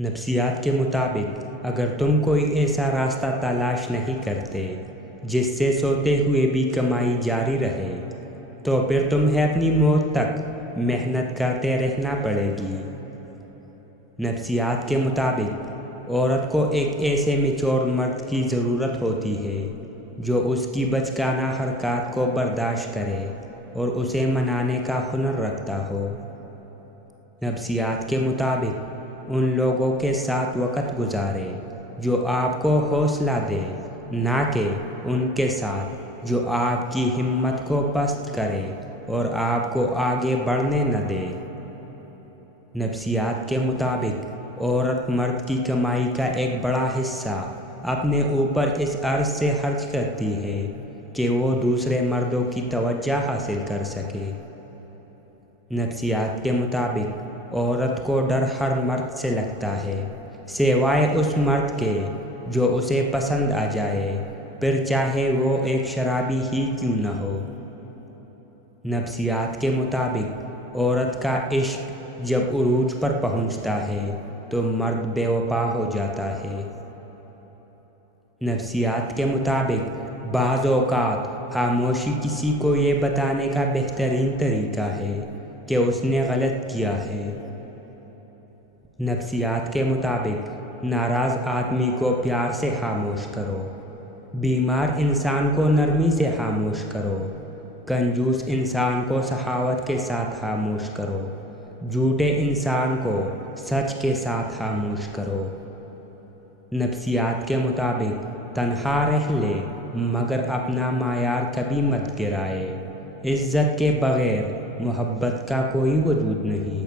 نفسیات کے مطابق اگر تم کوئی ایسا راستہ تلاش نہیں کرتے جس سے سوتے ہوئے بھی کمائی جاری رہے تو پھر تمہیں اپنی موت تک محنت کرتے رہنا پڑے گی۔ نفسیات کے مطابق عورت کو ایک ایسے میچور مرد کی ضرورت ہوتی ہے جو اس کی بچگانہ حرکات کو برداشت کرے اور اسے منانے کا ہنر رکھتا ہو۔ نفسیات کے مطابق ان لوگوں کے ساتھ وقت گزارے جو آپ کو حوصلہ دے، نہ کہ ان کے ساتھ جو آپ کی ہمت کو پست کرے اور آپ کو آگے بڑھنے نہ دے۔ نفسیات کے مطابق عورت مرد کی کمائی کا ایک بڑا حصہ اپنے اوپر اس غرض سے خرچ کرتی ہے کہ وہ دوسرے مردوں کی توجہ حاصل کر سکے۔ نفسیات کے مطابق عورت کو ڈر ہر مرد سے لگتا ہے سوائے اس مرد کے جو اسے پسند آ جائے، پھر چاہے وہ ایک شرابی ہی کیوں نہ ہو۔ نفسیات کے مطابق عورت کا عشق جب عروج پر پہنچتا ہے تو مرد بے وفا ہو جاتا ہے۔ نفسیات کے مطابق بعض اوقات خاموشی کسی کو یہ بتانے کا بہترین طریقہ ہے کہ اس نے غلط کیا ہے۔ نفسیات کے مطابق ناراض آدمی کو پیار سے خاموش کرو، بیمار انسان کو نرمی سے خاموش کرو، کنجوس انسان کو سخاوت کے ساتھ خاموش کرو، جھوٹے انسان کو سچ کے ساتھ خاموش کرو۔ نفسیات کے مطابق تنہا رہ لے مگر اپنا معیار کبھی مت گرائے، عزت کے بغیر محبت کا کوئی وجود نہیں۔